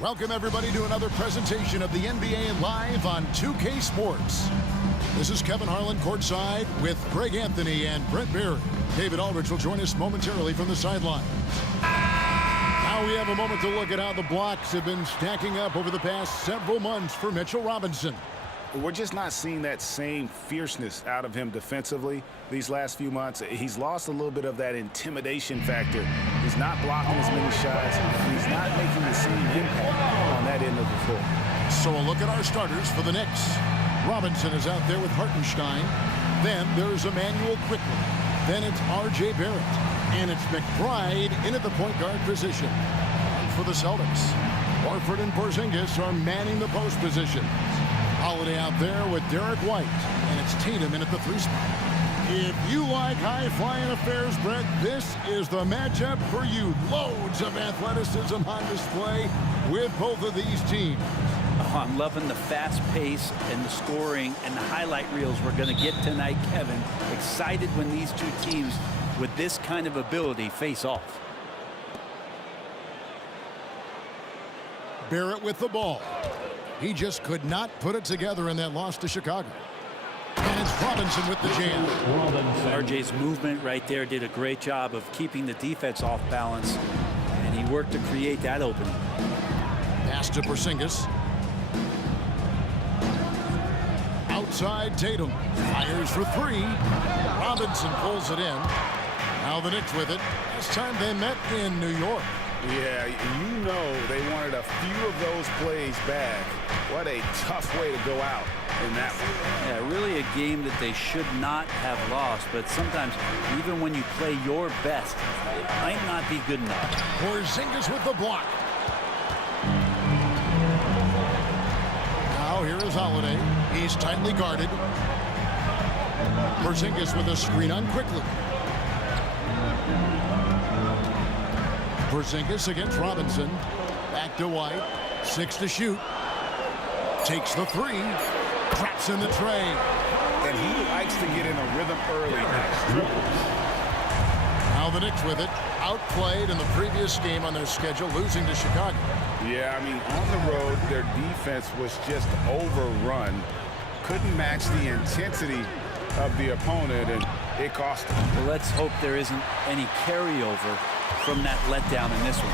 Welcome, everybody, to another presentation of the NBA Live on 2K Sports. This is Kevin Harlan courtside with Greg Anthony and Brent Barry. David Aldridge will join us momentarily from the sidelines. Now we have a moment to look at how the blocks have been stacking up over the past several months for Mitchell Robinson. We're just not seeing that same fierceness out of him defensively these last few months. He's lost a little bit of that intimidation factor. He's not blocking as many shots. He's not making the same impact on that end of the floor. So a look at our starters for the Knicks. Robinson is out there with Hartenstein. Then there's Emmanuel Quickly. Then it's R.J. Barrett. And it's McBride in at the point guard position. And for the Celtics, Horford and Porzingis are manning the post position. Holiday out there with Derek White, and it's Tatum in at the 3 spot. If you like high-flying affairs, Brett, this is the matchup for you. Loads of athleticism on display with both of these teams. Oh, I'm loving the fast pace and the scoring and the highlight reels we're going to get tonight, Kevin. Excited when these two teams with this kind of ability face off. Barrett with the ball. He just could not put it together in that loss to Chicago. And it's Robinson with the jam. RJ's movement right there did a great job of keeping the defense off balance, and he worked to create that opening. Pass to Porzingis. Outside Tatum. Fires for 3. Robinson pulls it in. Now the Knicks with it. Last time they met in New York. Yeah, you know they wanted a few of those plays back. What a tough way to go out in that one. Yeah, really a game that they should not have lost, but sometimes even when you play your best, it might not be good enough. Porzingis with the block. Now here is Holiday. He's tightly guarded. Porzingis with a screen on Quickly. Porzingis against Robinson. Back to White. 6 to shoot. Takes the 3. Traps in the tray. And he likes to get in a rhythm early. Now the Knicks with it. Outplayed in the previous game on their schedule, losing to Chicago. Yeah, I mean, on the road, their defense was just overrun. Couldn't match the intensity of the opponent, and it cost them. Well, let's hope there isn't any carryover from that letdown in this one.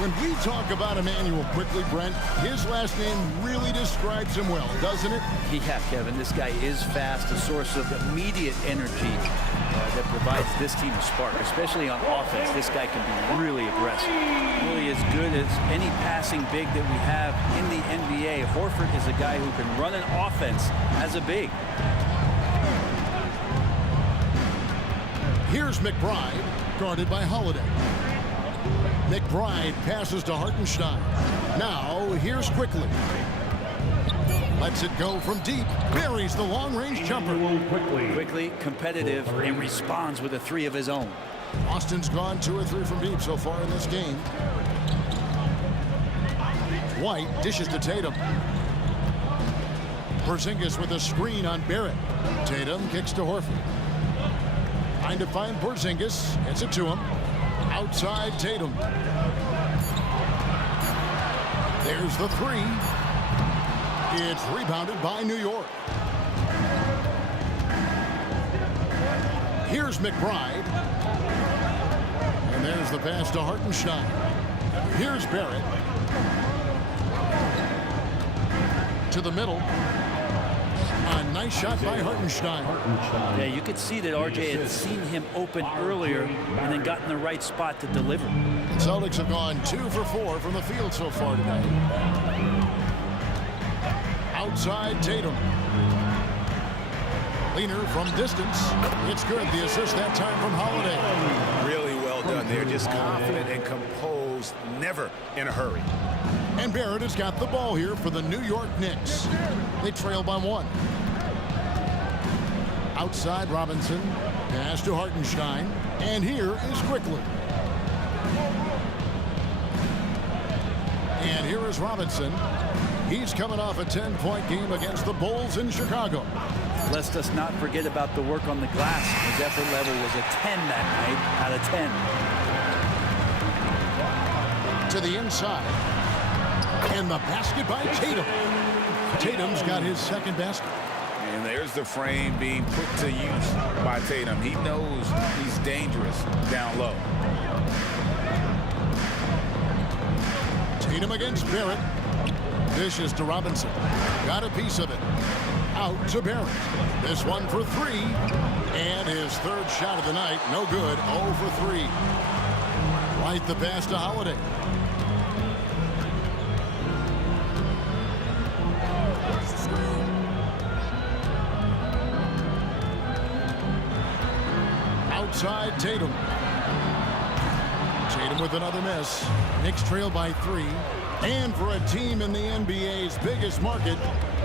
When we talk about Emmanuel Quickly, Brent, his last name really describes him well, doesn't it? Yeah, Kevin, this guy is fast, a source of immediate energy that provides this team a spark, especially on offense. This guy can be really aggressive. Really as good as any passing big that we have in the NBA. Horford is a guy who can run an offense as a big. Here's McBride, guarded by Holiday. McBride passes to Hartenstein. Now, here's Quickly. Lets it go from deep. Buries the long-range jumper. Quickly, competitive, and responds with a 3 of his own. Austin's gone 2 or 3 from deep so far in this game. White dishes to Tatum. Porzingis with a screen on Barrett. Tatum kicks to Horford. Trying to find Porzingis. Gets it to him. Outside Tatum. There's the 3. It's rebounded by New York. Here's McBride. And there's the pass to Hartenstein. Here's Barrett. To the middle. A nice shot by Hartenstein. Yeah, you could see that RJ had seen him open earlier and then gotten the right spot to deliver. The Celtics have gone 2 for 4 from the field so far today. Outside Tatum. Leaner from distance. It's good. The assist that time from Holiday. Really well done there. Just confident and composed. Never in a hurry. And Barrett has got the ball here for the New York Knicks. They trail by 1. Outside Robinson. Pass to Hartenstein. And here is Quickly. And here is Robinson. He's coming off a 10-point game against the Bulls in Chicago. Let's just not forget about the work on the glass. His effort level was a 10 that night out of 10. To the inside. And the basket by Tatum. Tatum's got his second basket. And there's the frame being put to use by Tatum. He knows he's dangerous down low. Tatum against Barrett. Dishes to Robinson. Got a piece of it. Out to Barrett. This one for three. And his third shot of the night. No good. 0 for 3. Right the pass to Holiday. Outside Tatum. Tatum with another miss. Knicks trail by 3. And for a team in the NBA's biggest market,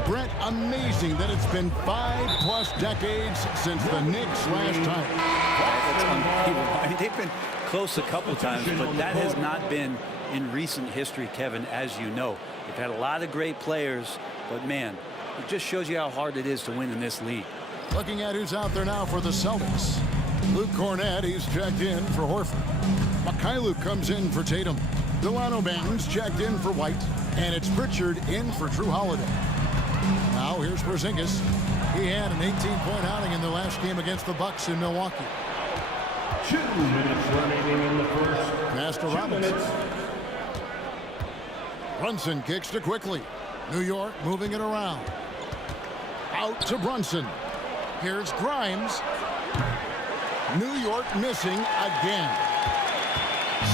Brett, amazing that it's been 5+ decades since the Knicks last time. That's unbelievable. I mean, they've been close a couple times, but that has not been in recent history, Kevin, as you know. They've had a lot of great players, but man, it just shows you how hard it is to win in this league. Looking at who's out there now for the Celtics. Luke Cornett, he's checked in for Horford. Mikhailuk comes in for Tatum. Delano Banton's checked in for White. And it's Pritchard in for Drew Holiday. Now here's Porzingis. He had an 18-point outing in the last game against the Bucks in Milwaukee. 2 minutes remaining in the first. Pass to Robinson. Brunson kicks to Quickly. New York moving it around. Out to Brunson. Here's Grimes. New York missing again.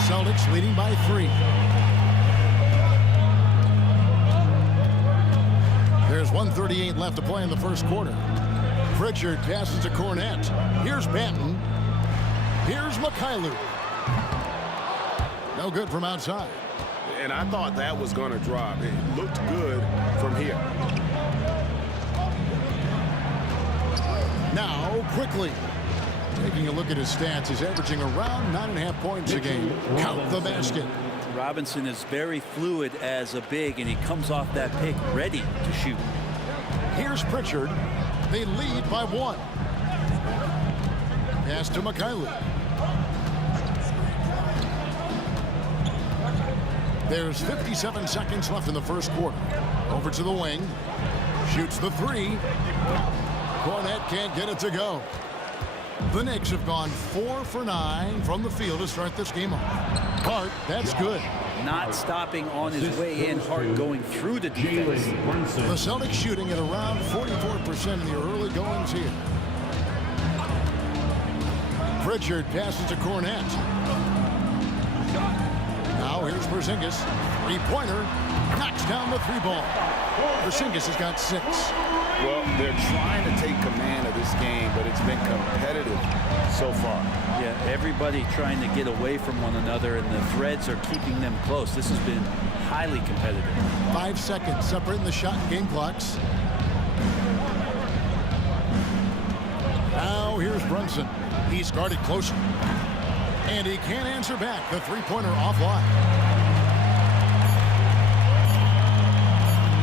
Celtics leading by 3. There's 1:38 left to play in the first quarter. Pritchard passes to Cornett. Here's Banton. Here's Mikhailuk. No good from outside. And I thought that was going to drop. It looked good from here. Now Quickly. Taking a look at his stats, he's averaging around 9.5 points a game. Count the basket. Robinson is very fluid as a big, and he comes off that pick ready to shoot. Here's Pritchard. They lead by 1. Pass to Mikhailuk. There's 57 seconds left in the first quarter. Over to the wing. Shoots the 3. Cornett can't get it to go. The Knicks have gone 4 for 9 from the field to start this game off. Hart, that's good. Not stopping on his way in. Hart going through the defense. The Celtics shooting at around 44% in the early goings here. Pritchard passes to Cornett. Now here's Porzingis. 3-pointer. Knocks down the 3 ball. Porzingis has got 6. Well, they're trying to take command of this game, but it's been competitive so far. Yeah, everybody trying to get away from one another, and the threads are keeping them close. This has been highly competitive. 5 seconds separating the shot and game clocks. Now here's Brunson. He's guarded closer. And he can't answer back. The 3-pointer offline.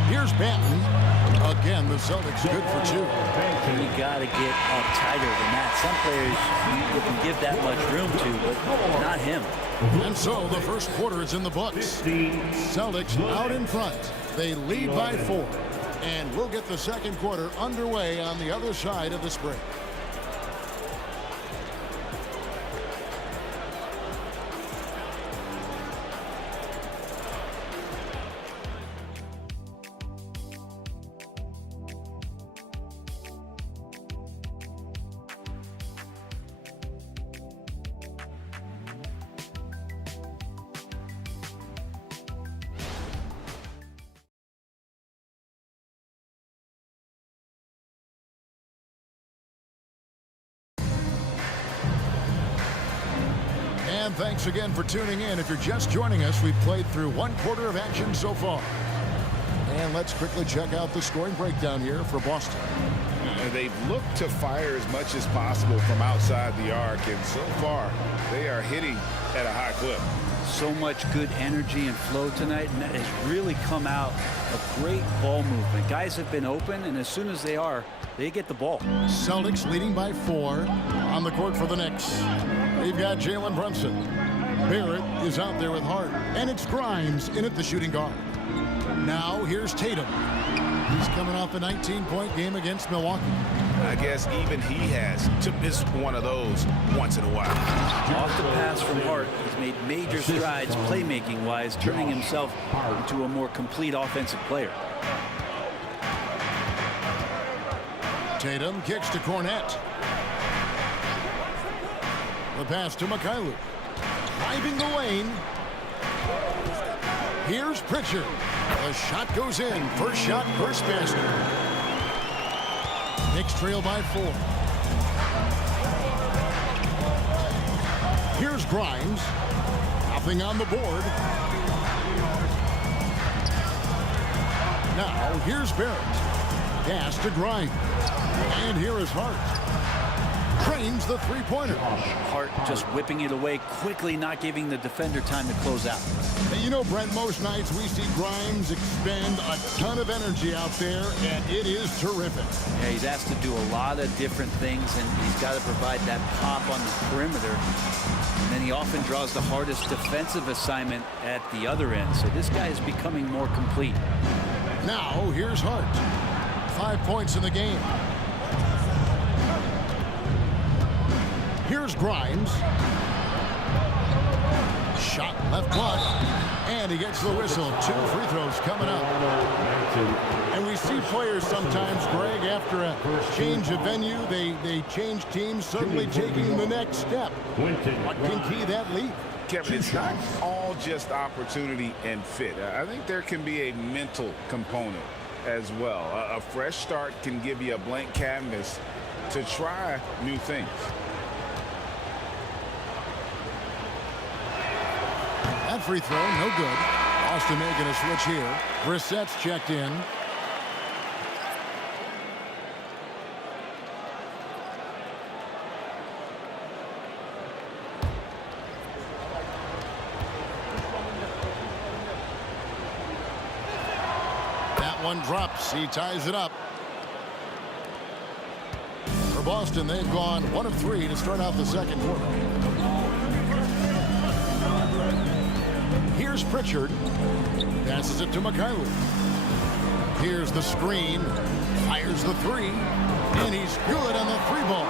Here's Banton. Again, the Celtics good for 2. You got to get up tighter than that. Some players you can give that much room to, but not him. And so the first quarter is in the books. Celtics out in front. They lead by 4. And we'll get the second quarter underway on the other side of this break. And thanks again for tuning in. If you're just joining us, we've played through 1 quarter of action so far. And let's quickly check out the scoring breakdown here for Boston. They've looked to fire as much as possible from outside the arc, and so far they are hitting at a high clip. So much good energy and flow tonight, and that has really come out of great ball movement. Guys have been open, and as soon as they are, they get the ball. Celtics leading by 4 on the court for the Knicks. We've got Jalen Brunson. Barrett is out there with Hart. And it's Grimes in at the shooting guard. Now here's Tatum. He's coming off a 19-point game against Milwaukee. I guess even he has to miss one of those once in a while. Off the pass from Hart, he's made major strides playmaking-wise, turning himself into a more complete offensive player. Tatum kicks to Cornette. The pass to Mikhailuk. Driving the lane. Here's Pritchard. The shot goes in. First shot, first basket. Knicks trail by 4. Here's Grimes. Nothing on the board. Now here's Barrett. Pass to Grimes. And here is Hart. Trains the three-pointer. Hart just whipping it away quickly, not giving the defender time to close out. Hey, you know, Brent, most nights we see Grimes expend a ton of energy out there, and it is terrific. Yeah, he's asked to do a lot of different things, and he's got to provide that pop on the perimeter. And then he often draws the hardest defensive assignment at the other end. So this guy is becoming more complete. Now, here's Hart. 5 points in the game. Here's Grimes. Shot left block. And he gets the whistle. 2 free throws coming up. And we see players sometimes, Greg, after a change of venue, they change teams, suddenly taking the next step. What can key that lead? Kevin, it's not all just opportunity and fit. I think there can be a mental component as well. A fresh start can give you a blank canvas to try new things. That free throw, no good. Boston making a switch here. Brissett's checked in. That one drops. He ties it up. For Boston, they've gone 1 of 3 to start out the second quarter. Here's Pritchard. Passes it to Mikhailuk. Here's the screen. Fires the 3. And he's good on the 3-ball.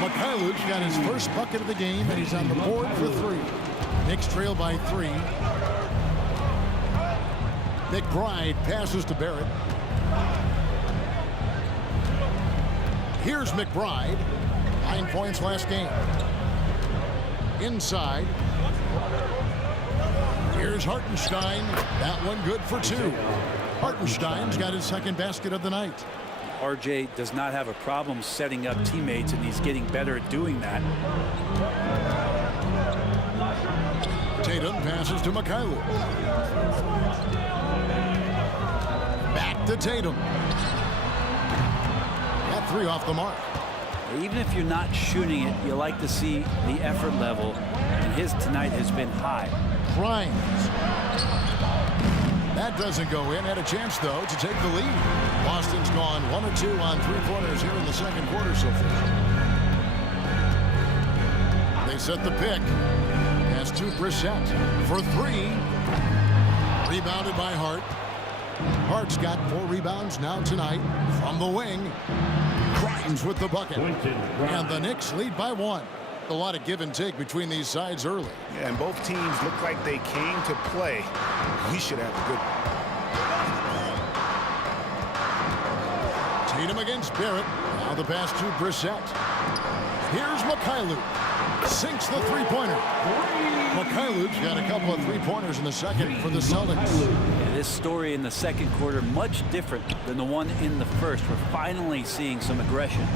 Mikhailuk's got his first bucket of the game, and he's on the board for 3. Knicks trail by 3. McBride passes to Barrett. Here's McBride. 9 points last game. Inside. Here's Hartenstein. That one good for 2. Hartenstein's got his second basket of the night. RJ does not have a problem setting up teammates, and he's getting better at doing that. Tatum passes to Mikhailuk. Back to Tatum. That 3 off the mark. Even if you're not shooting it, you like to see the effort level, and his tonight has been high. Grimes. That doesn't go in. Had a chance, though, to take the lead. Boston's gone 1 of 2 on 3-pointers here in the second quarter so far. They set the pick. Pass to Brissett for 3. Rebounded by Hart. Hart's got 4 rebounds now tonight from the wing. Grimes with the bucket. And the Knicks lead by 1. A lot of give and take between these sides early. Yeah, and both teams look like they came to play. We should have a good. Tatum against Barrett. Now the pass to Brissett. Here's Mikhailuk. Sinks the 3-pointer. Mikhailuk's got a couple of 3-pointers in the second for the Celtics. Yeah, this story in the second quarter much different than the one in the first. We're finally seeing some aggression.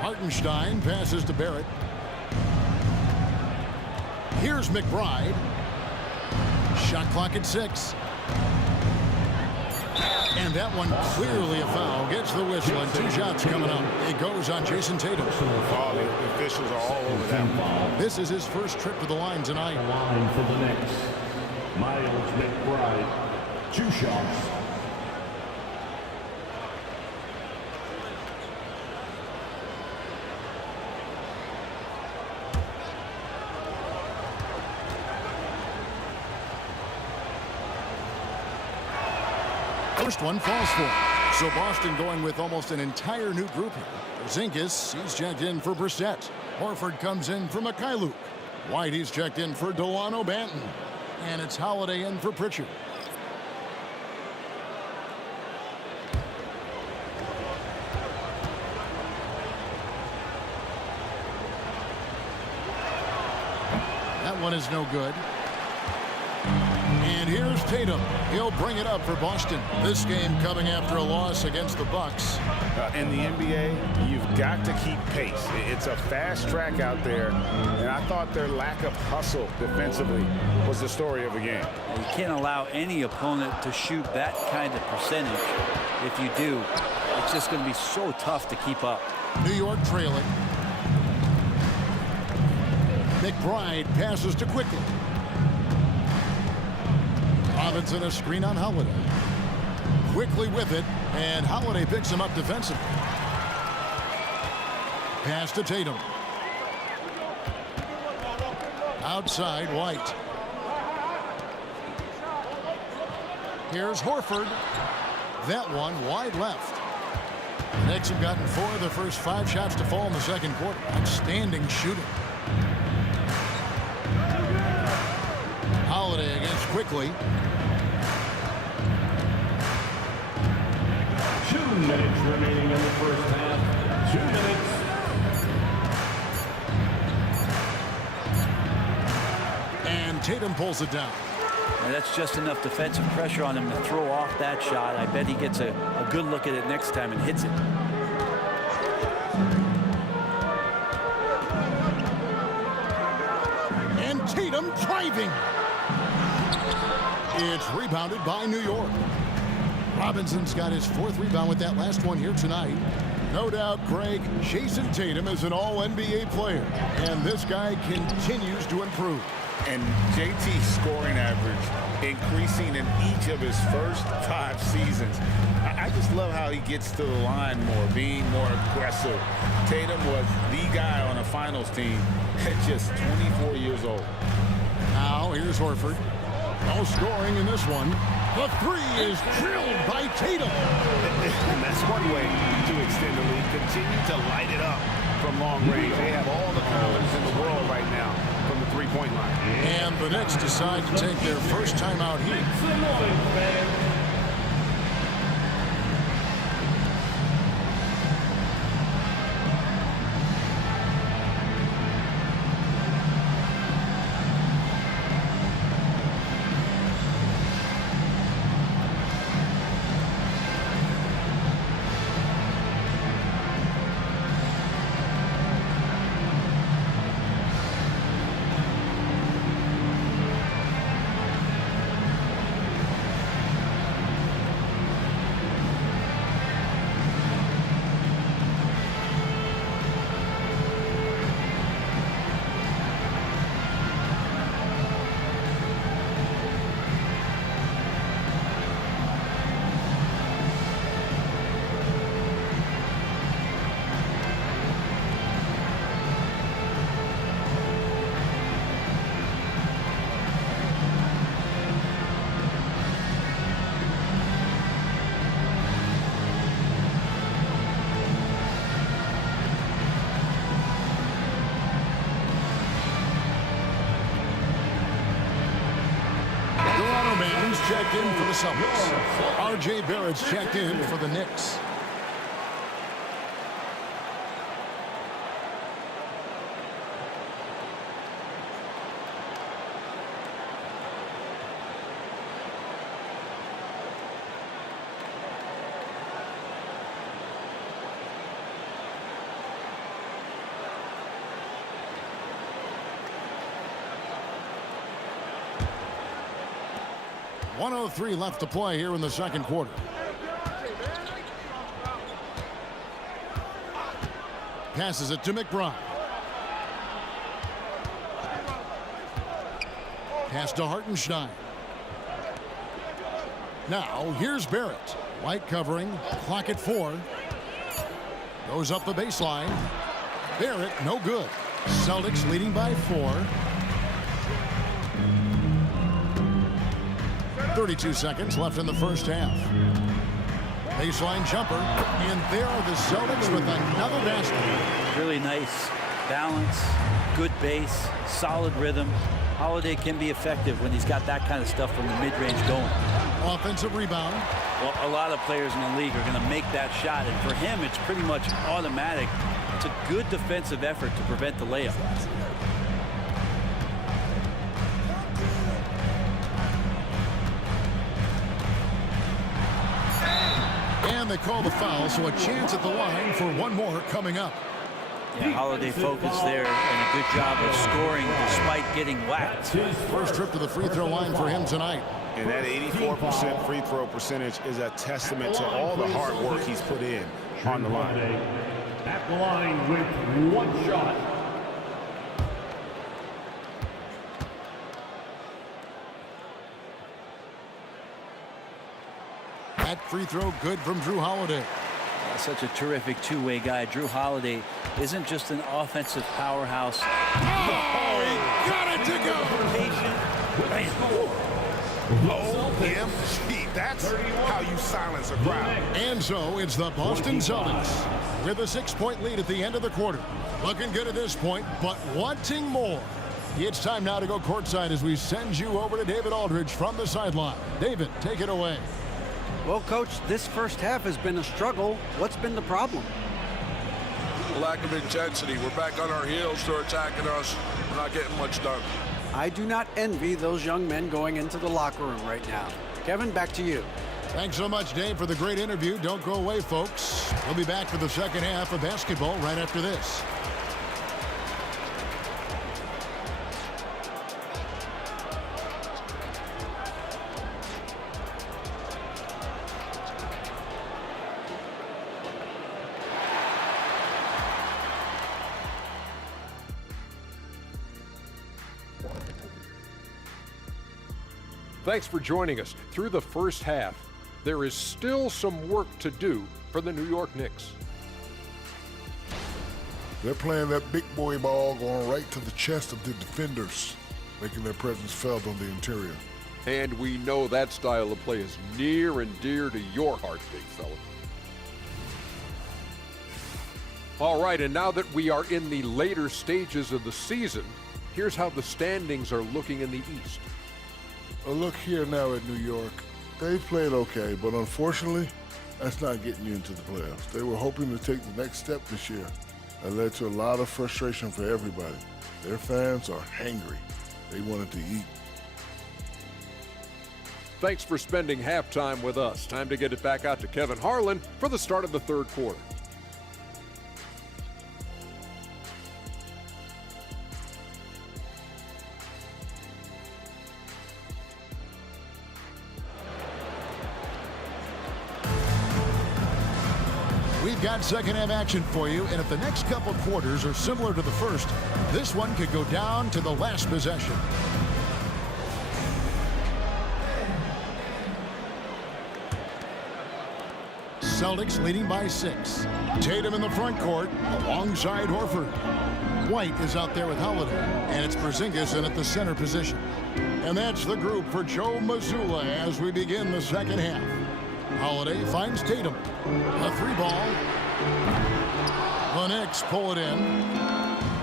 Hartenstein passes to Barrett. Here's McBride. Shot clock at 6. And that one clearly a foul. Gets the whistle, and 2 shots coming up. It goes on Jason Tatum. Oh, the officials are all over that one. This is his first trip to the line tonight. Line for the Knicks. Miles McBride. 2 shots. First one falls for him. So Boston going with almost an entire new group here. Porzingis, he's checked in for Brissett. Horford comes in for Mikhailuk. White, he's checked in for Delano Banton. And it's Holiday in for Pritchard. That one is no good. And here's Tatum. He'll bring it up for Boston. This game coming after a loss against the Bucks. In the NBA, you've got to keep pace. It's a fast track out there, and I thought their lack of hustle defensively was the story of the game. You can't allow any opponent to shoot that kind of percentage. If you do, it's just going to be so tough to keep up. New York trailing. McBride passes to Quickly. Robinson a screen on Holiday. Quickly with it, and Holiday picks him up defensively. Pass to Tatum. Outside, White. Here's Horford. That one wide left. The Knicks have gotten 4 of their first 5 shots to fall in the second quarter. Outstanding shooting. Holiday against Quickly. 2 minutes remaining in the first half. 2 minutes. And Tatum pulls it down. And that's just enough defensive pressure on him to throw off that shot. I bet he gets a good look at it next time and hits it. And Tatum driving. It's rebounded by New York. Robinson's got his 4th rebound with that last one here tonight. No doubt, Greg, Jason Tatum is an all-NBA player. And this guy continues to improve. And JT's scoring average increasing in each of his first 5 seasons. I just love how he gets to the line more, being more aggressive. Tatum was the guy on a finals team at just 24 years old. Now here's Horford. No scoring in this one. The 3 is drilled by Tatum. And that's one way to extend the lead. Continue to light it up from long range. They have all the confidence in the world right now from the 3-point line. And the Knicks decide to take their first time out here. Checked in for the Celtics. R.J. Barrett's checked in for the Knicks. .103 left to play here in the second quarter. Passes it to McBride. Pass to Hartenstein. Now here's Barrett. White covering. Clock at 4. Goes up the baseline. Barrett no good. Celtics leading by 4. 32 seconds left in the first half. Baseline jumper. And there are the Celtics with another basket. Really nice balance, good base, solid rhythm. Holiday can be effective when he's got that kind of stuff from the mid-range going. Offensive rebound. Well, a lot of players in the league are going to make that shot, and for him, it's pretty much automatic. It's a good defensive effort to prevent the layup. And they call the foul, so a chance at the line for one more coming up. Yeah, Holiday focused there and a good job of scoring despite getting whacked. First trip to the free throw line for him tonight. And that 84% free throw percentage is a testament to all the hard work he's put in on the line. At the line with one shot. That free throw good from Drew Holiday. Such a terrific two-way guy. Drew Holiday isn't just an offensive powerhouse. Oh, he got it to go. OMG, that's how you silence a crowd. And so it's the Boston Celtics with a 6-point lead at the end of the quarter. Looking good at this point, but wanting more. It's time now to go courtside as we send you over to David Aldridge from the sideline. David, take it away. Well, Coach, this first half has been a struggle. What's been the problem? Lack of intensity. We're back on our heels. They're attacking us. We're not getting much done. I do not envy those young men going into the locker room right now. Kevin, back to you. Thanks so much, Dave, for the great interview. Don't go away, folks. We'll be back for the second half of basketball right after this. Thanks for joining us. Through the first half, there is still some work to do for the New York Knicks. They're playing that big boy ball going right to the chest of the defenders, making their presence felt on the interior. And we know that style of play is near and dear to your heart, big fella. All right, and now that we are in the later stages of the season, here's how the standings are looking in the East. Well, look here now at New York. They played okay, but unfortunately, that's not getting you into the playoffs. They were hoping to take the next step this year. That led to a lot of frustration for everybody. Their fans are hangry. They wanted to eat. Thanks for spending halftime with us. Time to get it back out to Kevin Harlan for the start of the third quarter. We've got second half action for you, and if the next couple quarters are similar to the first, this one could go down to the last possession. Celtics leading by 6. Tatum in the front court alongside Horford. White is out there with Holiday, and it's Porzingis in at the center position. And that's the group for Joe Mazzulla as we begin the second half. Holiday finds Tatum. A 3-ball. The Knicks pull it in.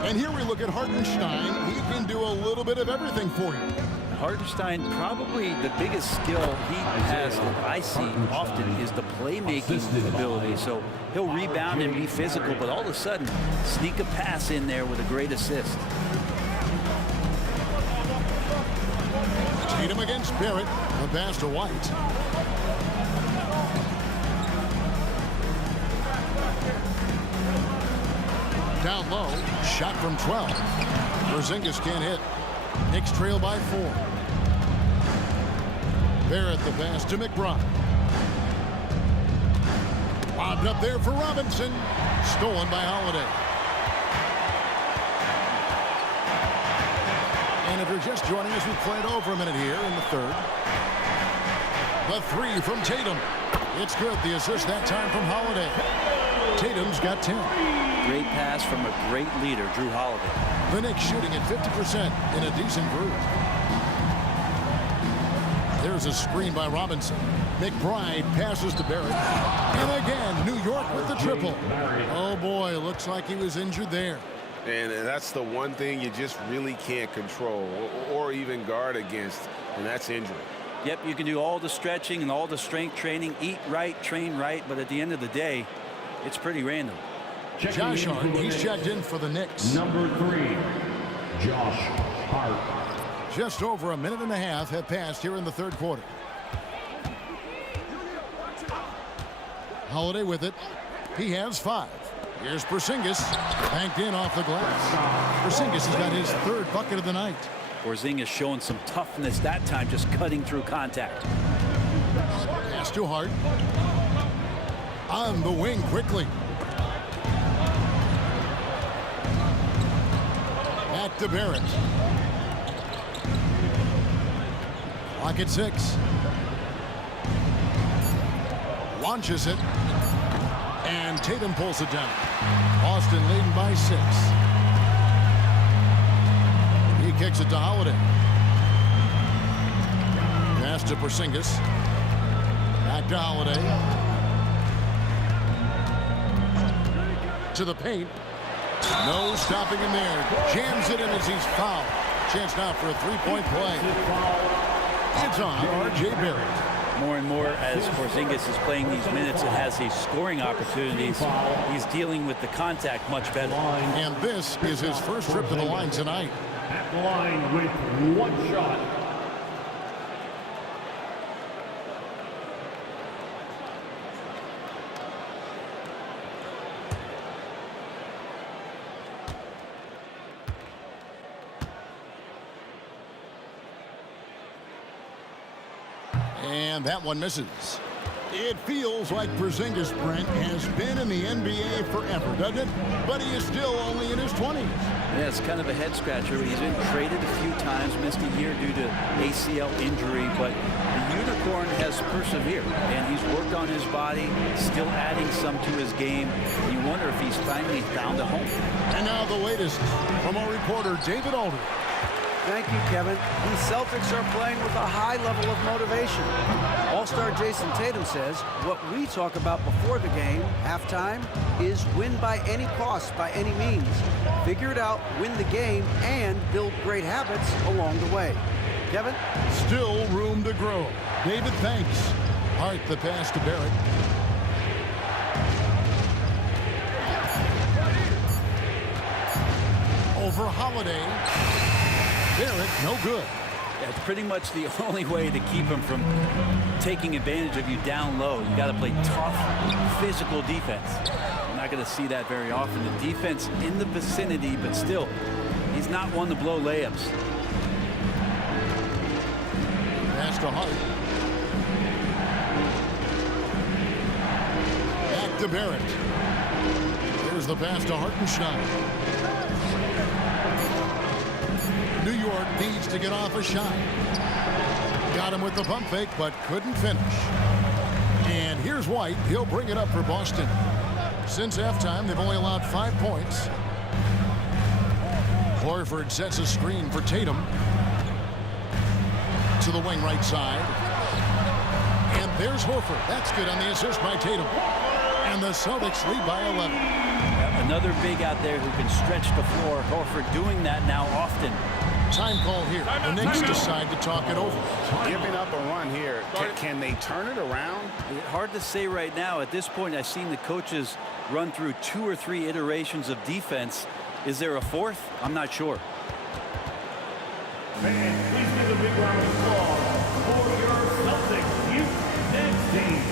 And here we look at Hartenstein. He can do a little bit of everything for you. Hartenstein, probably the biggest skill he has that I see often is the playmaking ability. So he'll rebound and be physical, but all of a sudden sneak a pass in there with a great assist. Tatum against Barrett. The pass to White. Down low, shot from 12. Porzingis can't hit. Knicks trail by 4. Barrett the pass to McBride. Lobbed up there for Robinson. Stolen by Holiday. And if you're just joining us, we played over a minute here in the third. The 3 from Tatum. It's good. The assist that time from Holiday. Tatum's got 10. Great pass from a great leader, Drew Holiday. The Knicks shooting at 50% in a decent group. There's There's a screen by Robinson. McBride passes to Barrett. And again, New York with the triple. Oh, boy, looks like he was injured there. And that's the one thing you just really can't control or even guard against, and that's injury. Yep, you can do all the stretching and all the strength training, eat right, train right, but at the end of the day, it's pretty random. Josh Hart, he's checked in for the Knicks. Number 3, Josh Hart. Just over a minute and a half have passed here in the third quarter. Holiday with it. He has 5. Here's Porzingis, banked in off the glass. Porzingis has got his 3rd bucket of the night. Porzingis showing some toughness that time, just cutting through contact. Pass to Hart. On the wing quickly. Back to Barrett. Clock at 6. Launches it. And Tatum pulls it down. Boston leading by 6. He kicks it to Holiday. Pass to Porzingis. Back to Holiday. To the paint. No stopping him there. Jams it in as he's fouled. Chance now for a 3-point play. It's on R.J. Barrett. More and more as Porzingis is playing these minutes and has these scoring opportunities, he's dealing with the contact much better. And this is his first trip to the line tonight. At the line with 1 shot. And that one misses. It feels like Porzingis, Brent, has been in the NBA forever, doesn't it? But he is still only in his 20s. Yeah, it's kind of a head scratcher. He's been traded a few times, missed a year due to ACL injury, but the Unicorn has persevered, and he's worked on his body, still adding some to his game. You wonder if he's finally found a home. And now the latest from our reporter, David Alder. Thank you, Kevin. The Celtics are playing with a high level of motivation. All-star Jason Tatum says what we talk about before the game, halftime, is win by any cost, by any means. Figure it out, win the game, and build great habits along the way. Kevin? Still room to grow. David, thanks. Hart the pass to Barrett. Over Holiday. Barrett, no good. That's pretty much the only way to keep him from taking advantage of you down low. You got to play tough, physical defense. You're not going to see that very often. The defense in the vicinity, but still, he's not one to blow layups. Pass to Hart. Back to Barrett. Here's the pass to Hartenstein. New York needs to get off a shot. Got him with the pump fake, but couldn't finish. And here's White. He'll bring it up for Boston. Since halftime, they've only allowed 5 points. Horford sets a screen for Tatum. To the wing right side. And there's Horford. That's good on the assist by Tatum. And the Celtics lead by 11. Another big out there who can stretch the floor. Horford doing that now often. Time call here. The Knicks decide to talk it over. Giving up a run here. Can they turn it around? Hard to say right now. At this point, I've seen the coaches run through 2 or 3 iterations of defense. Is there a 4th? I'm not sure. And please give a big round of applause for your Celtics youth next team.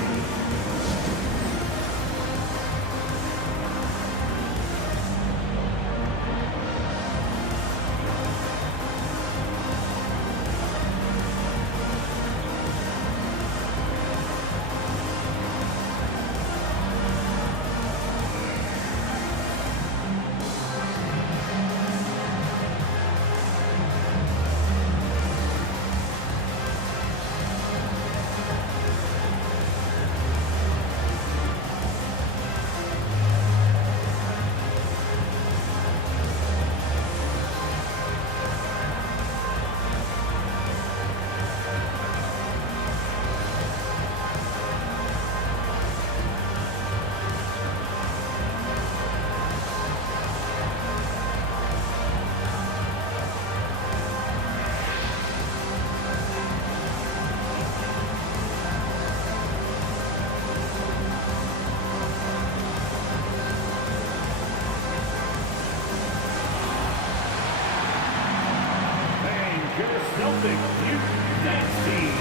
Celtics, you next team.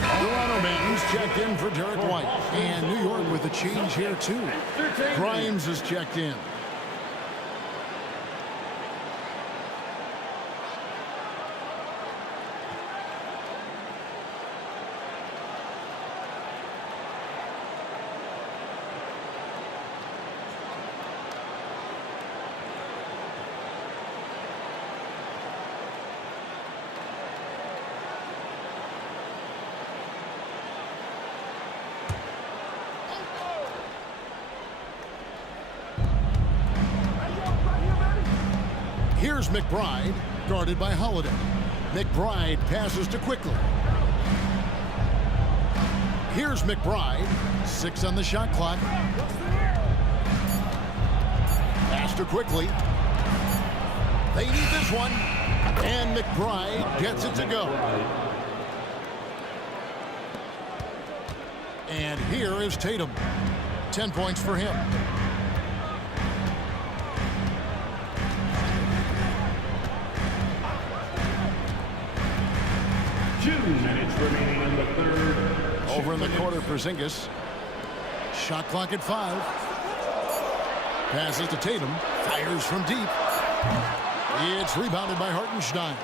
Toronto Man's checked in for Derek White. And New York with a change here, too. Grimes is checked in. Here's McBride, guarded by Holiday. McBride passes to Quickly. Here's McBride, 6 on the shot clock. Pass to Quickly. They need this one, and McBride gets it to go. And here is Tatum. 10 points for him. 2 minutes remaining in the third. Over in the quarter, Porzingis. Shot clock at 5. Passes to Tatum. Fires from deep. It's rebounded by Hartenstein.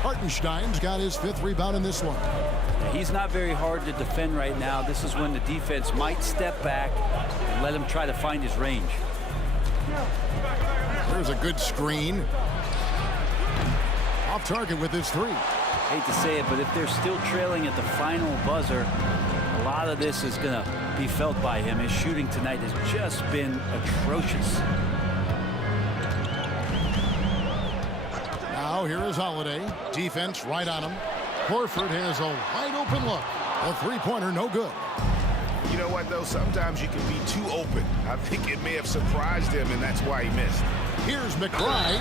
Hartenstein's got his 5th rebound in this one. He's not very hard to defend right now. This is when the defense might step back and let him try to find his range. There's a good screen. Off target with his 3. Hate to say it, but if they're still trailing at the final buzzer, a lot of this is going to be felt by him. His shooting tonight has just been atrocious. Now here is Holiday. Defense right on him. Horford has a wide open look. A 3-pointer, no good. You know what, though? Sometimes you can be too open. I think it may have surprised him, and that's why he missed. Here's McBride.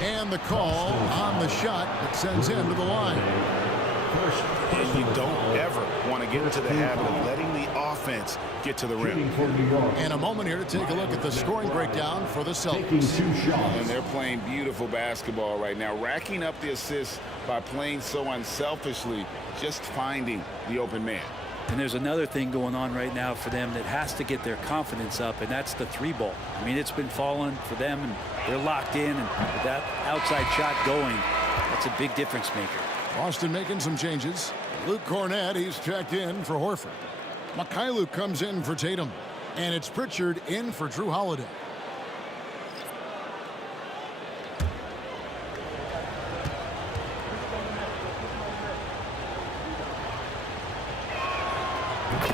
And the call on the shot that sends him to the line. And you don't ever want to get into the habit of letting the offense get to the rim. And a moment here to take a look at the scoring breakdown for the Celtics. And they're playing beautiful basketball right now, racking up the assists by playing so unselfishly, just finding the open man. And there's another thing going on right now for them that has to get their confidence up, and that's the 3-ball. I mean, it's been falling for them, and they're locked in, and with that outside shot going, that's a big difference maker. Boston making some changes. Luke Cornett, he's checked in for Horford. Mikhailuk comes in for Tatum. And it's Pritchard in for Drew Holiday.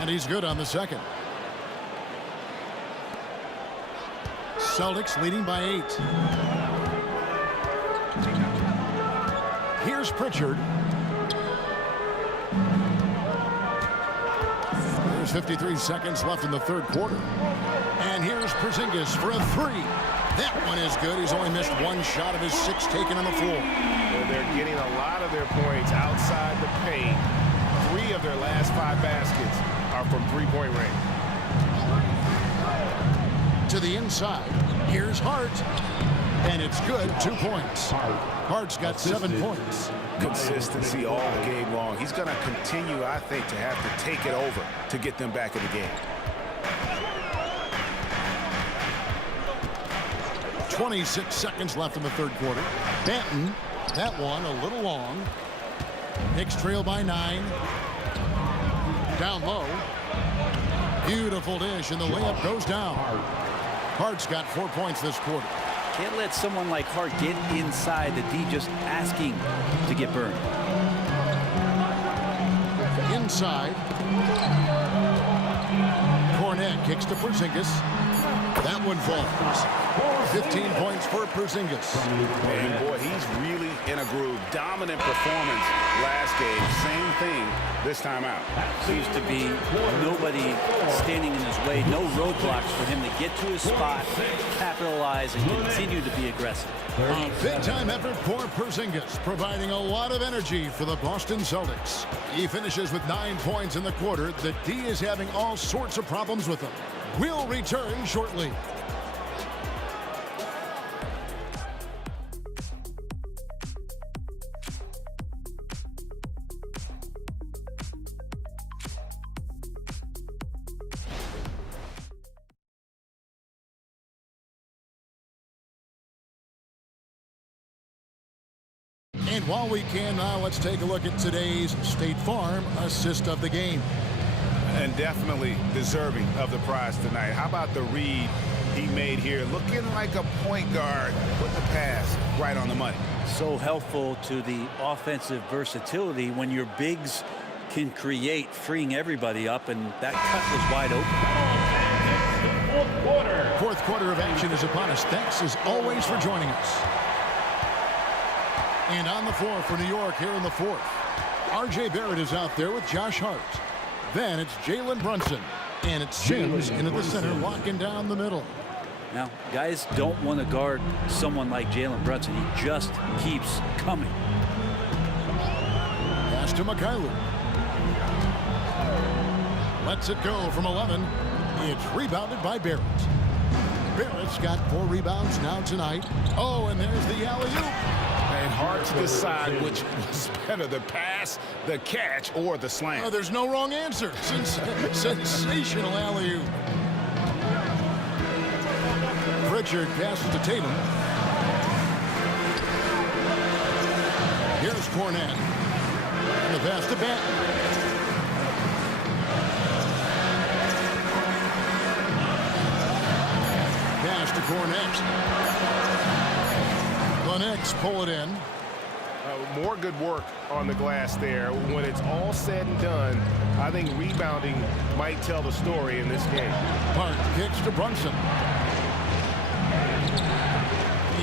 And he's good on the second. Celtics leading by 8. Here's Pritchard. There's 53 seconds left in the third quarter. And here's Porzingis for a 3. That one is good. He's only missed 1 shot of his 6 taken on the floor. Well, they're getting a lot of their points outside the paint. 3 of their last 5 baskets are from 3-point range. To the inside. Here's Hart. And it's good. 2 points. Hart's got 7 points. Consistency all game long. He's going to continue, I think, to have to take it over to get them back in the game. 26 seconds left in the third quarter. Banton, that one a little long. Knicks trail by 9. Down low. Beautiful dish, and the layup goes down. Hart's got 4 points this quarter. Can't let someone like Hart get inside the D just asking to get burned. Inside. Cornett kicks to Porzingis. That one falls. 15 points for Porzingis. And boy, he's really in a groove. Dominant performance last game. Same thing this time out. Seems to be nobody standing in his way. No roadblocks for him to get to his spot, capitalize, and continue to be aggressive. A big-time effort for Porzingis, providing a lot of energy for the Boston Celtics. He finishes with 9 points in the quarter. The D is having all sorts of problems with him. We'll return shortly. And while we can now, let's take a look at today's State Farm assist of the game. And definitely deserving of the prize tonight. How about the read he made here? Looking like a point guard. Put the pass right on the money. So helpful to the offensive versatility when your bigs can create, freeing everybody up, and that cut was wide open. Fourth quarter of action is upon us. Thanks as always for joining us. And on the floor for New York here in the fourth, R.J. Barrett is out there with Josh Hart. Then it's Jalen Brunson. And it's Sims into the center, locking down the middle. Now, guys don't want to guard someone like Jalen Brunson. He just keeps coming. Pass to Mikhailuk. Lets it go from 11. It's rebounded by Barrett. Barrett's got 4 rebounds now tonight. Oh, and there's the alley-oop. And hard to decide which was better, the pass, the catch, or the slam. Oh, there's no wrong answer. Sensational alley-oop. Pritchard passes to Tatum. Here's Cornette. And the pass to Batten. Pass to Cornette. The Knicks pull it in. More good work on the glass there. When it's all said and done, I think rebounding might tell the story in this game. Hart kicks to Brunson.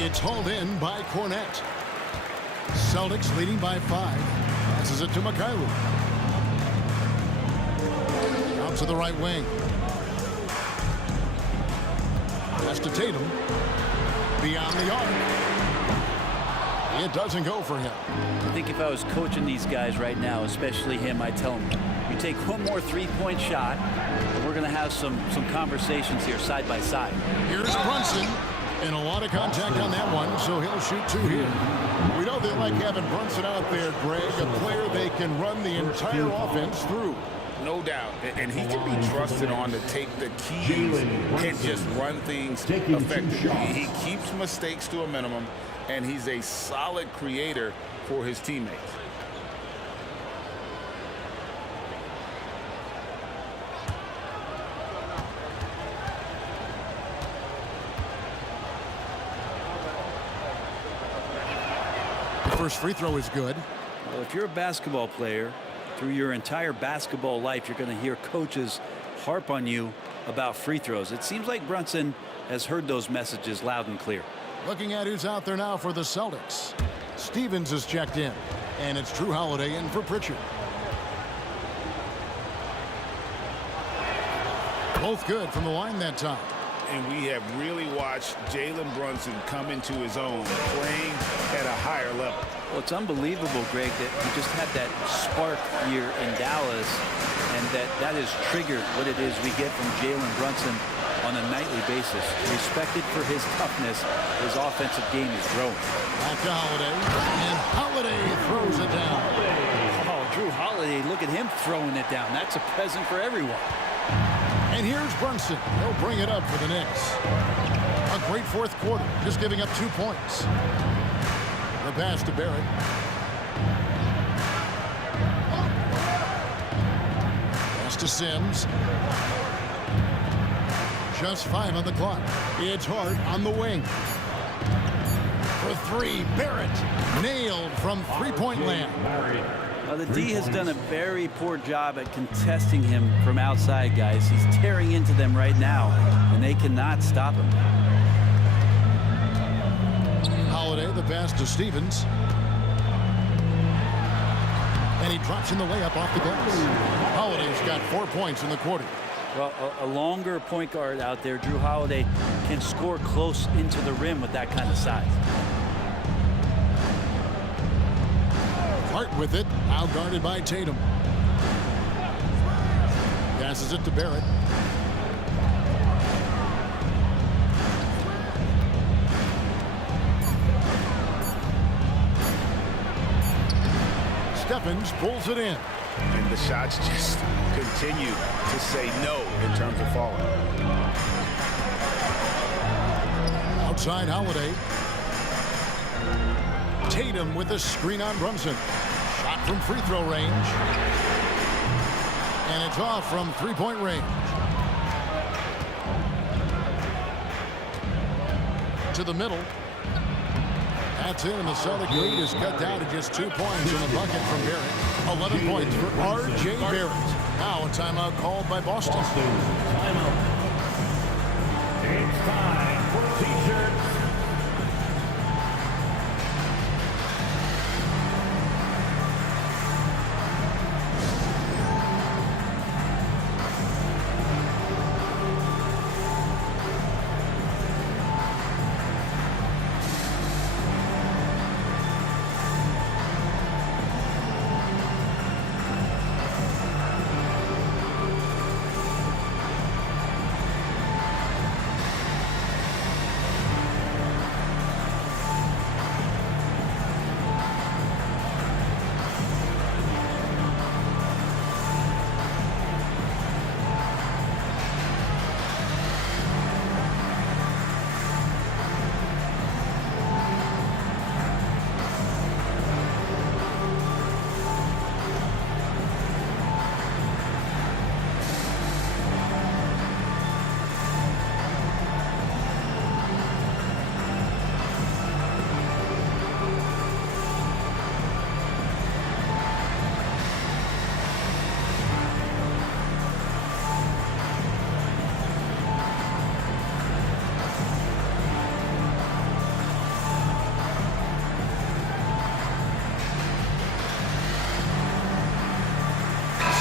It's hauled in by Cornette. Celtics leading by 5. Passes it to Mikhailuk. Out to the right wing. Pass to Tatum. Beyond the arc. It doesn't go for him. I think if I was coaching these guys right now, especially him, I'd tell him, you take one more three-point shot, and we're going to have some conversations here side by side. Here's Brunson. And a lot of contact on that one, so he'll shoot 2 here. We know they like having Brunson out there, Greg, a player they can run the entire offense through. No doubt. And he can be trusted on to take the keys and just run things effectively. He keeps mistakes to a minimum, and he's a solid creator for his teammates. First free throw is good. Well, if you're a basketball player, through your entire basketball life, you're going to hear coaches harp on you about free throws. It seems like Brunson has heard those messages loud and clear. Looking at who's out there now for the Celtics. Stevens is checked in, and it's Drew Holiday in for Pritchard. Both good from the line that time. And we have really watched Jalen Brunson come into his own, playing at a higher level. Well, it's unbelievable, Greg, that he just had that spark here in Dallas, and that has triggered what it is we get from Jalen Brunson on a nightly basis. Respected for his toughness, his offensive game is growing. Back to Holiday, and Holiday throws it down. Oh, Drew Holiday, look at him throwing it down. That's a present for everyone. And here's Brunson. He'll bring it up for the Knicks. A great fourth quarter, just giving up 2 points. The pass to Barrett. Pass to Sims. Just 5 on the clock. It's Hart on the wing. For 3, Barrett nailed from three-point land. The D has done a very poor job at contesting him from outside, guys. He's tearing into them right now, and they cannot stop him. Holiday, the pass to Stevens. And he drops in the layup off the glass. Holiday's got 4 points in the quarter. Well, a longer point guard out there, Drew Holiday, can score close into the rim with that kind of size. Hart with it, out guarded by Tatum. Passes it to Barrett. Stephens pulls it in. And the shots just continue to say no in terms of falling. Outside Holiday. Tatum with the screen on Brunson. Shot from free throw range. And it's off from three-point range. To the middle. That's it, and the Celtic lead is cut down to just 2 points in the bucket from Barrett. 11 points for R.J. Barrett. Now a timeout called by Boston. Timeout. It's time for T-shirts.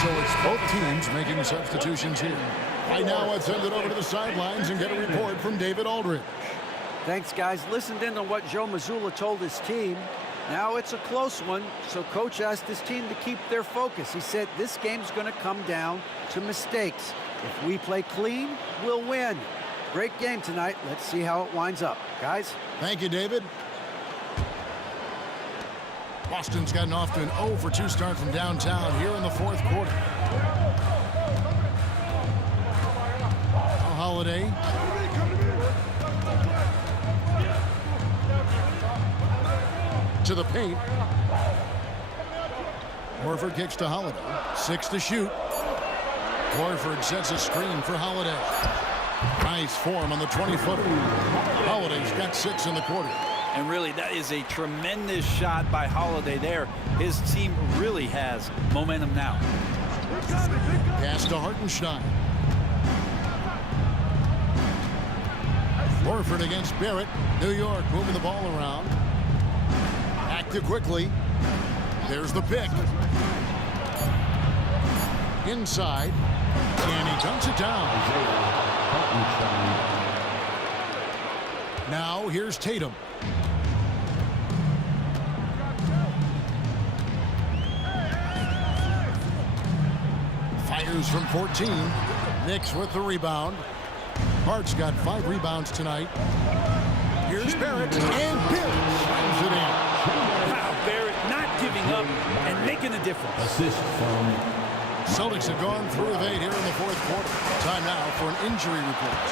So it's both teams making substitutions here. Right now, let's send it over to the sidelines and get a report from David Aldridge. Thanks, guys. Listened in on what Joe Mazzulla told his team. Now it's a close one, so coach asked his team to keep their focus. He said this game's going to come down to mistakes. If we play clean, we'll win. Great game tonight. Let's see how it winds up. Guys? Thank you, David. Boston's gotten off to an 0 for 2 start from downtown here in the fourth quarter. Holiday. To the paint. Horford kicks to Holiday. 6 to shoot. Horford sets a screen for Holiday. Nice form on the 20-footer. Holiday's got 6 in the quarter. And really, that is a tremendous shot by Holiday there. His team really has momentum now. Pass to Hartenstein. Horford against Barrett. New York moving the ball around. Active quickly. There's the pick. Inside. And he dunks it down. Now here's Tatum. Fires from 14. Knicks with the rebound. Hart's got 5 rebounds tonight. Here's Barrett, and Bill slams it in. Wow, Barrett not giving up and making a difference. Assist from Celtics have gone through of 8 here in the fourth quarter. Time now for an injury report.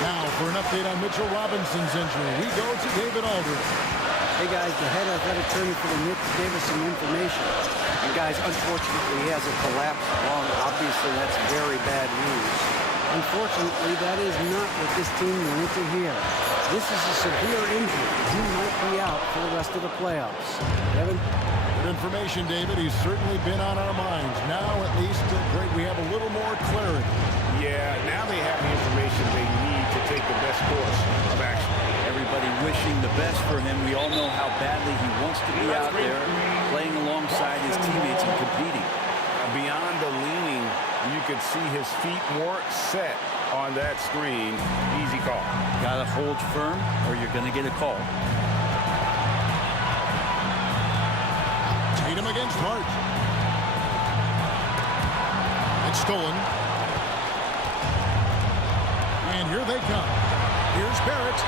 Now for an update on Mitchell Robinson's injury, we go to David Aldridge. Hey, guys, the head athletic trainer for the Knicks gave us some information. And, guys, unfortunately, he has a collapsed lung. Obviously, that's very bad news. Unfortunately, that is not what this team wanted to hear. This is a severe injury. He might be out for the rest of the playoffs. Kevin? Good information, David. He's certainly been on our minds. Now, at least, Greg, we have a little more clarity. Yeah, now they have the information they need to take the best course of action. Everybody wishing the best for him. We all know how badly he wants to be out there, playing alongside his teammates and competing. Beyond the leaning, you could see his feet weren't set on that screen. Easy call. Got to hold firm or you're going to get a call. Tatum against Hart. It's stolen. And here they come. Here's Barrett.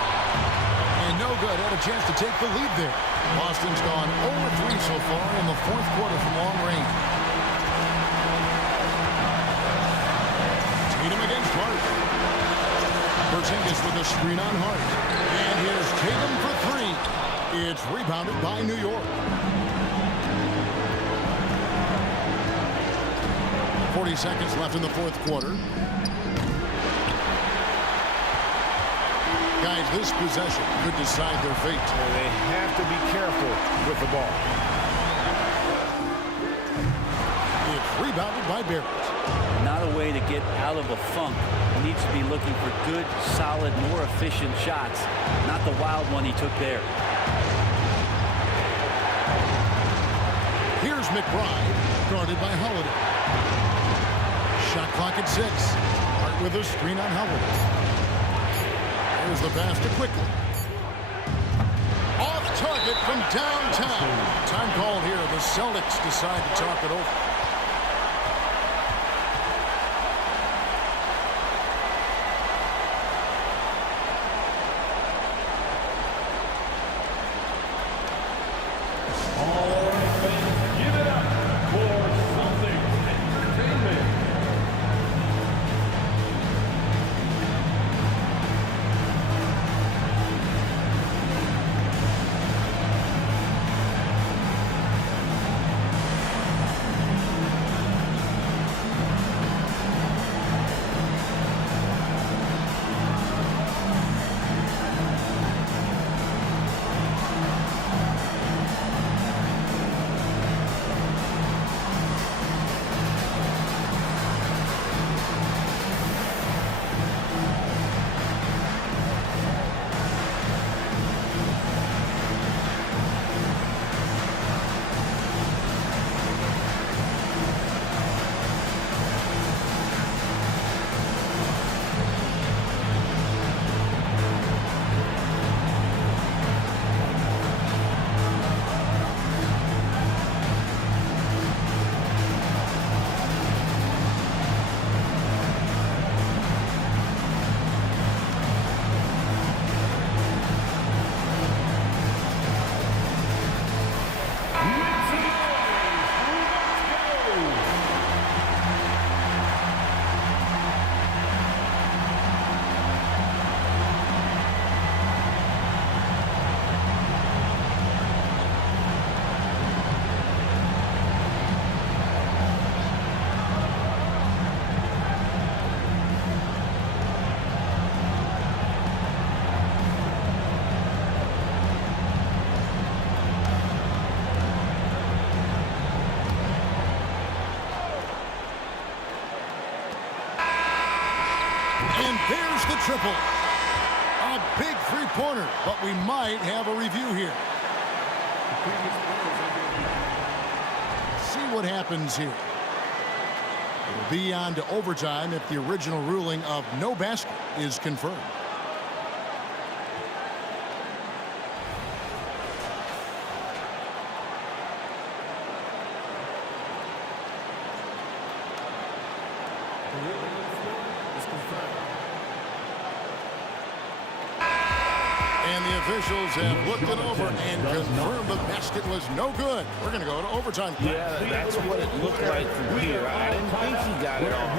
And no good. Had a chance to take the lead there. Boston's gone 0-3 so far in the fourth quarter from long range. Tatum against Hart. Porzingis with a screen on Hart. And here's Tatum for 3. It's rebounded by New York. 40 seconds left in the fourth quarter. Guys, this possession could decide their fate. They have to be careful with the ball. It's rebounded by Barrett. Not a way to get out of a funk. He needs to be looking for good, solid, more efficient shots. Not the wild one he took there. Here's McBride, guarded by Holiday. Shot clock at 6. Hart with a screen on Holiday. Here's the pass to Quickly. Off target from downtown. Time called here. The Celtics decide to talk it over. All right, fans, give it up for Celtics Entertainment. And there's the triple. A big three-pointer, but we might have a review here. See what happens here. It'll be on to overtime if the original ruling of no basket is confirmed. And the officials have looked it over and confirmed the basket was no good. We're going to go to overtime. Yeah, that's what it looked like from here. I didn't think he got it off.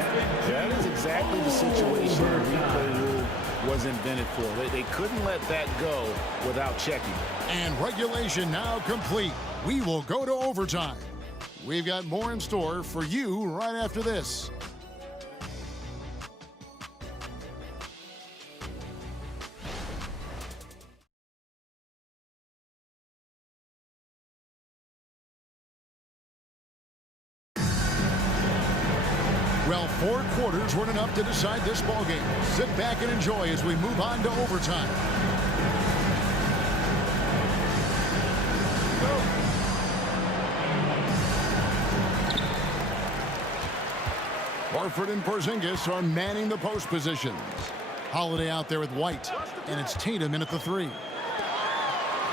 That is exactly the situation the replay rule was invented for. They couldn't let that go without checking. And regulation now complete. We will go to overtime. We've got more in store for you right after this. Well, 4 quarters weren't enough to decide this ballgame. Sit back and enjoy as we move on to overtime. Horford and Porzingis are manning the post positions. Holiday out there with White, and it's Tatum in at the 3.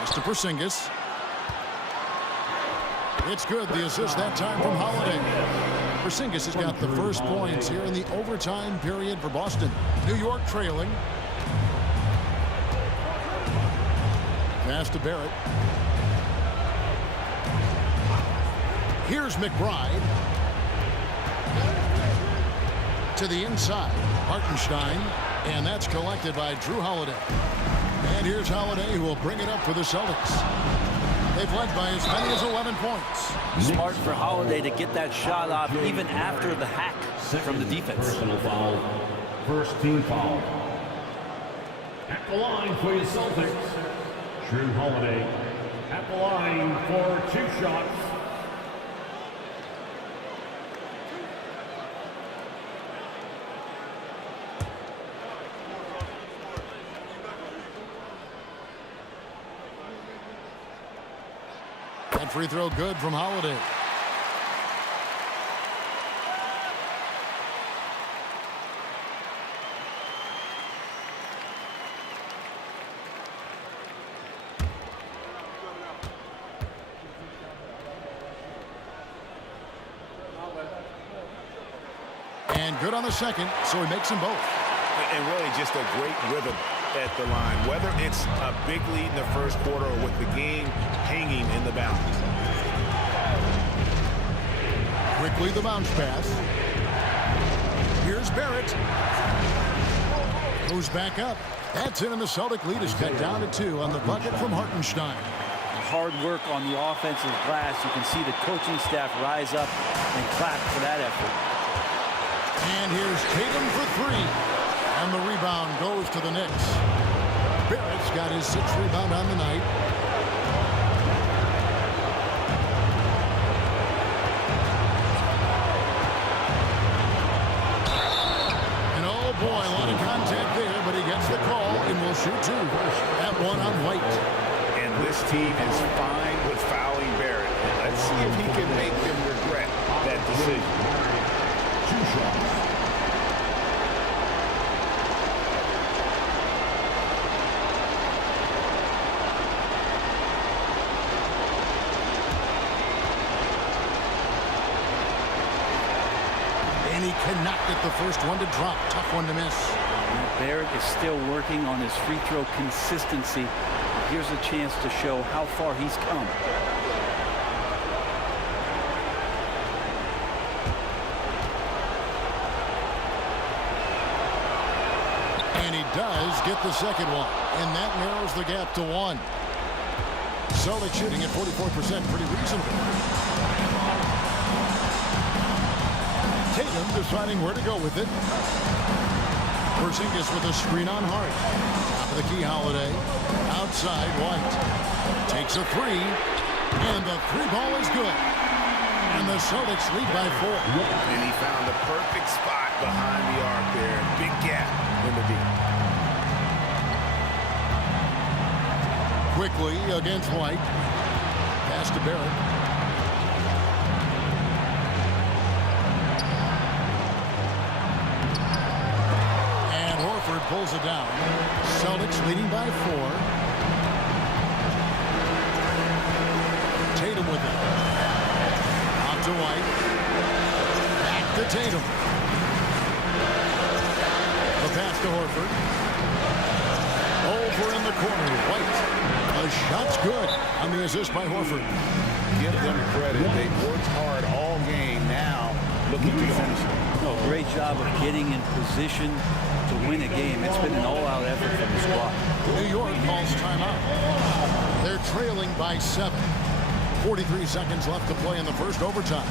It's to Porzingis. It's good. The assist that time from Holiday. Porzingis has got the first points here in the overtime period for Boston. New York trailing. Pass to Barrett. Here's McBride. To the inside. Hartenstein. And that's collected by Drew Holiday. And here's Holiday, who will bring it up for the Celtics. They've led by as many as 11 points. Smart for Holiday to get that shot off even after the hack from the defense. Personal foul. First team foul. At the line for your Celtics, Drew Holiday. At the line for 2 shots. That free throw good from Holiday. And good on the second, so he makes them both. And really just a great rhythm at the line, whether it's a big lead in the first quarter or with the game hanging in the balance. Quickly the bounce pass. Here's Barrett. Goes back up. That's in, and the Celtic lead is cut down to 2 on the bucket from Hartenstein. Hard work on the offensive glass. You can see the coaching staff rise up and clap for that effort. And here's Tatum for 3. And the rebound goes to the Knicks. Barrett's got his 6th rebound on the night. And oh boy, a lot of contact there, but he gets the call and will shoot 2. That one on White. And this team is fine with fouling Barrett. Let's see if he can make them regret that decision. 2 shots. And he cannot get the first one to drop. Tough one to miss. Barrett is still working on his free throw consistency. Here's a chance to show how far he's come. And he does get the second one. And that narrows the gap to 1. Celtics shooting at 44%, pretty reasonable. Tatum deciding where to go with it. Porzingis with a screen on Hart. Top of the key, Holiday. Outside, White. Takes a 3. And the 3-ball is good. And the Celtics lead by 4. And he found the perfect spot behind the arc there. Big gap in the deep. Quickly against White. Pass to Barrett. Pulls it down. Celtics leading by 4. Tatum with it. Out to White. Back to Tatum. The pass to Horford. Over in the corner. White. The shot's good on the assist by Horford. Give them credit. They've worked hard all game. Now looking to finish it. No, great job of getting in position to win a game. It's been an all-out effort from the squad. New York calls timeout. They're trailing by 7. 43 seconds left to play in the first overtime.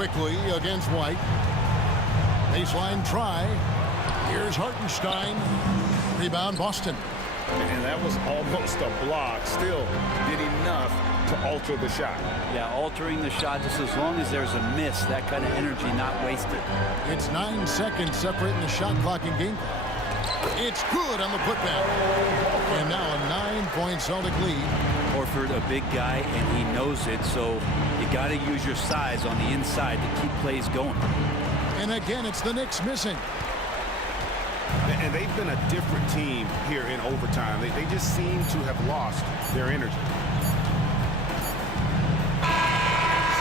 quickly against White. Baseline try. Here's Hartenstein. Rebound, Boston. And that was almost a block. Still did enough to alter the shot. Yeah, altering the shot just as long as there's a miss. That kind of energy not wasted. It's 9 seconds separating the shot clock and game clock. It's good on the putback. And now a 9-point Celtic lead. Horford, a big guy, and he knows it, so you got to use your size on the inside to keep plays going. And again, it's the Knicks missing. And they've been a different team here in overtime. They just seem to have lost their energy.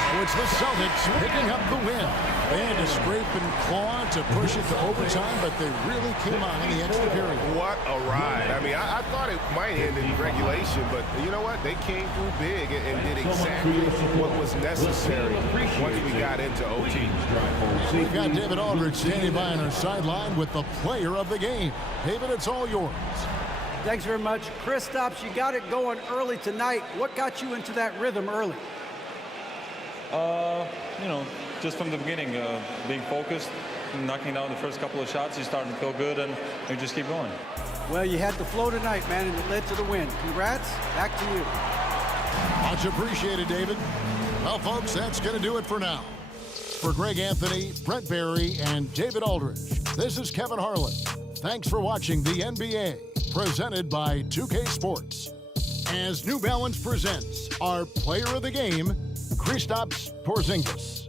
So it's the Celtics picking up the win. They had to scrape and claw to push it to overtime, but they really came on in the extra period. What a ride. I mean, I thought it might end in regulation, but you know what? They came through big and did exactly what was necessary once we got into OT. We've got David Aldridge standing by on our sideline with the player of the game. David, it's all yours. Thanks very much. Kristaps, you got it going early tonight. What got you into that rhythm early? You know, just from the beginning, being focused, knocking down the first couple of shots, you're starting to feel good, and you just keep going. Well, you had the flow tonight, man, and it led to the win. Congrats. Back to you. Much appreciated, David. Well, folks, that's going to do it for now. For Greg Anthony, Brett Barry, and David Aldridge, this is Kevin Harlan. Thanks for watching the NBA, presented by 2K Sports. As New Balance presents our player of the game, Kristaps Porzingis.